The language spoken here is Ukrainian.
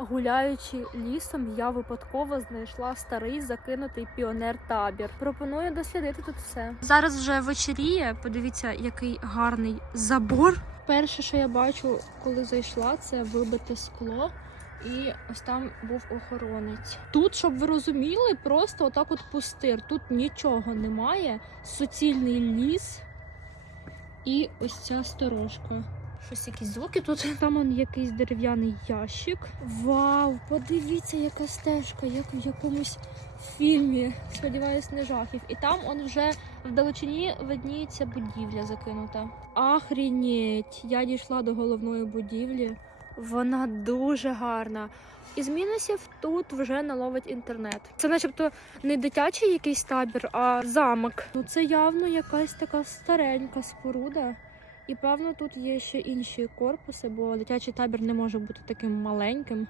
Гуляючи лісом, я випадково знайшла старий закинутий піонер-табір. Пропоную дослідити тут все. Зараз вже вечеріє. Подивіться, який гарний забор. Перше, що я бачу, коли зайшла, це вибите скло. І ось там був охоронець. Тут, щоб ви розуміли, просто отак от пустир. Тут нічого немає. Суцільний ліс і ось ця сторожка. Щось якісь звуки тут. Там он якийсь дерев'яний ящик. Вау, подивіться, яка стежка, як в якомусь фільмі. Сподіваюсь, не жахів. І там он вже вдалечині видніється будівля закинута. Ахрінеть! Я дійшла до головної будівлі. Вона дуже гарна. Із мінусів тут вже наловить інтернет. Це начебто не дитячий якийсь табір, а замок. Ну це явно якась така старенька споруда. І певно тут є ще інші корпуси, бо дитячий табір не може бути таким маленьким.